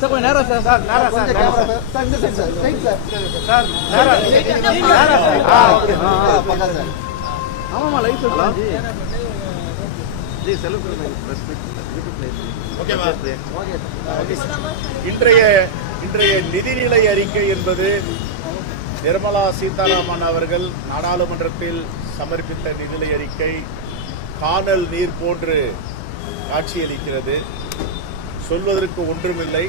கொஞ்சம் நேரம் sir sir நேரம் சார் ஆமாம்மா லைஃப் ஜி இன்றைய நிதிநிலை அறிக்கை என்பது நிர்மலா சீதாராமன் அவர்கள் நாடாளுமன்றத்தில் சமர்ப்பித்த நிதிநிலை அறிக்கை காணல் நீர் போன்று காட்சியளிக்கிறது. சொல்வதற்கு ஒன்றுமில்லை.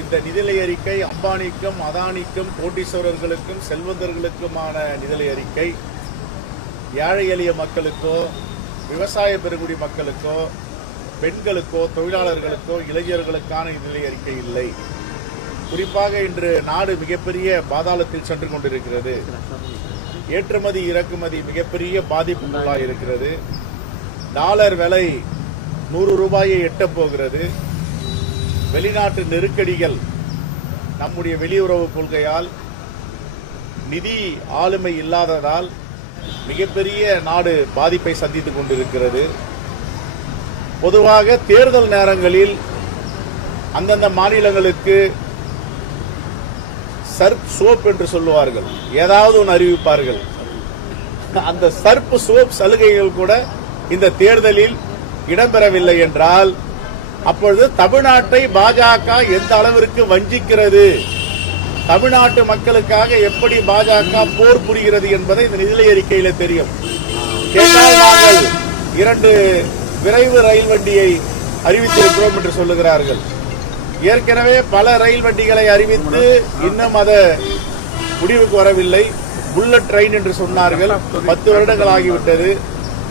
இந்த நிதிநிலை அறிக்கை அம்பானிக்கும் அதானிக்கும் கோட்டீஸ்வரர்களுக்கும் செல்வந்தர்களுக்குமான நிதிநிலை அறிக்கை. ஏழை எளிய மக்களுக்கோ விவசாய பெருங்குடி மக்களுக்கோ பெண்களுக்கோ தொழிலாளர்களுக்கோ இளைஞர்களுக்கான நிதிநிலை அறிக்கை இல்லை. குறிப்பாக இன்று நாடு மிகப்பெரிய பாதாளத்தில் சென்று கொண்டிருக்கிறது. ஏற்றுமதி இறக்குமதி மிகப்பெரிய பாதிப்புக்குள்ளாக இருக்கிறது. டாலர் விலை 100 ரூபாயை எட்டப் போகிறது. வெளிநாட்டு நெருக்கடிகள் நம்முடைய வெளியுறவு கொள்கையால் நிதி ஆளுமை இல்லாததால் மிகப்பெரிய நாடு பாதிப்பை சந்தித்துக் கொண்டிருக்கிறது. பொதுவாக தேர்தல் நேரங்களில் அந்தந்த மாநிலங்களுக்கு சர்ப் சோப் என்று சொல்லுவார்கள், ஏதாவது ஒன்று அறிவிப்பார்கள். அந்த சர்ப் சோப் சலுகைகள் கூட இந்த தேர்தலில் இடம்பெறவில்லை என்றால் அப்பொழுது தமிழ்நாட்டை பாஜக எந்த அளவிற்கு வஞ்சிக்கிறது, தமிழ்நாட்டு மக்களுக்காக எப்படி பாஜக போர் புரிகிறது என்பதை இந்த நிதிநிலை அறிக்கையில தெரியும். கேட்டால் நாங்கள் 2 விரைவு ரயில் வண்டியை அறிவித்திருக்கிறோம் என்று சொல்லுகிறார்கள். ஏற்கனவே பல ரயில் வண்டிகளை அறிவித்து இன்னும் அது முடிவுக்கு வரவில்லை. புல்லட் ட்ரெயின் என்று சொன்னார்கள், 10 வருடங்கள் ஆகிவிட்டது,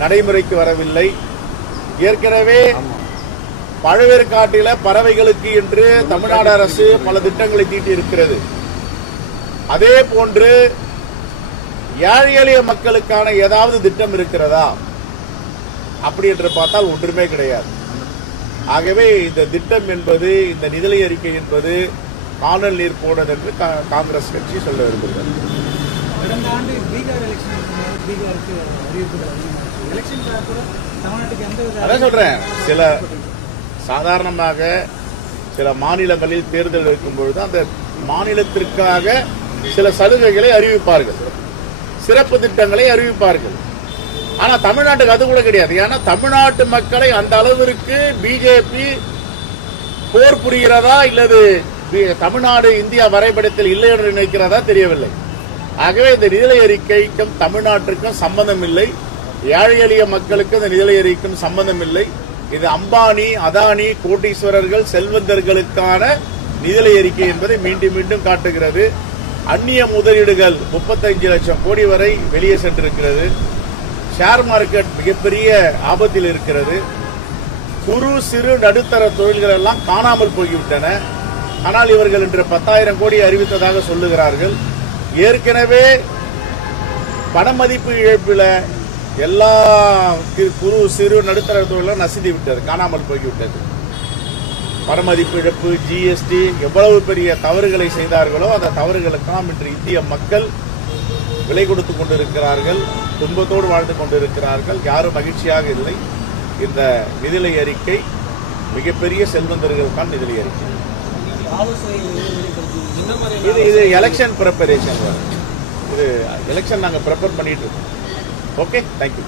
நடைமுறைக்கு வரவில்லை. ஏற்கனவே பழவேற்காட்டில பறவைகளுக்கு என்று தமிழ்நாடு அரசு பல திட்டங்களை தீட்டி இருக்கிறது. அதே போன்று ஏழை எளிய மக்களுக்கான ஏதாவது திட்டம் இருக்கிறதா அப்படி என்று பார்த்தால் ஒன்றுமே கிடையாது. ஆகவே இந்த திட்டம் என்பது, இந்த நிதிநிலை அறிக்கை என்பது காணல் நீர் போனது என்று காங்கிரஸ் கட்சி சொல்ல விரும்புகிறது. கடந்த ஆண்டு பீகார் பீகாருக்கு அதான் சொல்றேன், சில சாதாரணமாக சில மாநிலங்களில் தேர்தல் இருக்கும் பொழுது அந்த மாநிலத்திற்காக சில சலுகைகளை அறிவிப்பார்கள், சிறப்பு திட்டங்களை அறிவிப்பார்கள். ஆனா தமிழ்நாட்டுக்கு அது கூட கிடையாது. ஏன்னா தமிழ்நாட்டு மக்களை அந்த அளவிற்கு பிஜேபி போர் புரிகிறதா இல்லது தமிழ்நாடு இந்தியா வரைபடத்தில் இல்லை என்று நினைக்கிறதா தெரியவில்லை. ஆகவே இந்த நிதிநிலை அறிக்கைக்கும் தமிழ்நாட்டிற்கும் சம்பந்தம் இல்லை, ஏழை எளிய மக்களுக்கு இந்த நிதிநிலை அறிக்கைக்கும் சம்பந்தம் இல்லை. இது அம்பானி அதானி கோட்டீஸ்வரர்கள் செல்வந்தர்களுக்கான நிதிநிலை அறிக்கை என்பதை மீண்டும் மீண்டும் காட்டுகிறது. அந்நிய முதலீடுகள் 35 லட்சம் கோடி வரை வெளியே சென்றிருக்கிறது. ஷேர் மார்க்கெட் மிகப்பெரிய ஆபத்தில் இருக்கிறது. குறு சிறு நடுத்தர தொழில்கள் எல்லாம் காணாமல் போய்விட்டன. ஆனால் இவர்கள் இன்று 10,000 கோடி அறிவித்ததாக சொல்லுகிறார்கள். ஏற்கனவே பணமதிப்பு இழப்பில் எல்லா குறு சிறு நடுத்தர தொழிலும் நசிந்து விட்டது, காணாமல் போய்விட்டது. பணமதிப்பு இழப்பு, ஜிஎஸ்டி எவ்வளவு பெரிய தவறுகளை செய்தார்களோ அந்த தவறுகளுக்கெல்லாம் இன்று இந்திய மக்கள் விலை கொடுத்து கொண்டிருக்கிறார்கள், துன்பத்தோடு வாழ்ந்து கொண்டிருக்கிறார்கள். யாரும் மகிழ்ச்சியாக இல்லை. இந்த நிதிநிலை அறிக்கை மிகப்பெரிய செல்வந்தர்களுக்கான நிதிநிலை அறிக்கை. இது எலெக்ஷன் ப்ரிப்பரேஷன், இது எலெக்ஷன் நாங்கள் ப்ரிப்பேர் பண்ணிட்டு இருக்கோம். Okay, thank you.